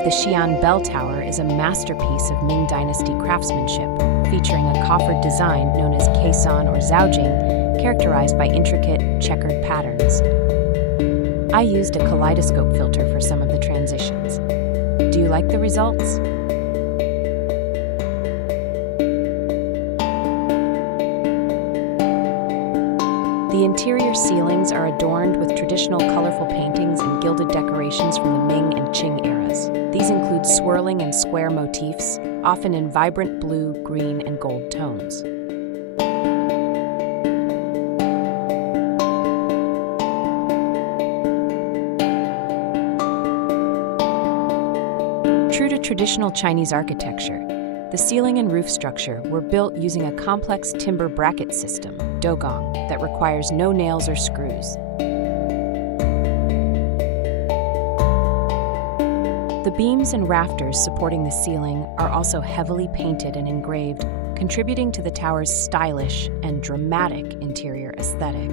of the Xi'an Bell Tower is a masterpiece of Ming Dynasty craftsmanship, featuring a coffered design known as caisson or zaojing, characterized by intricate, checkered patterns. I used a kaleidoscope filter for some of the transitions. Do you like the results? The interior ceilings are adorned with traditional colorful paintings and gilded decorations from the Ming and Qing eras. These include swirling and square motifs, often in vibrant blue, green, and gold tones. True to traditional Chinese architecture, the ceiling and roof structure were built using a complex timber bracket system, dougong, that requires no nails or screws. The beams and rafters supporting the ceiling are also heavily painted and engraved, contributing to the tower's stylish and dramatic interior aesthetic.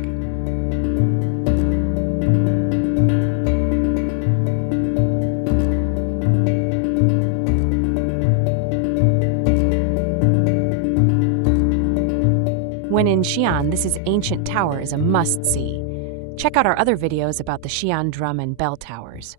When in Xi'an, this ancient tower is a must-see. Check out our other videos about the Xi'an Drum and Bell Towers.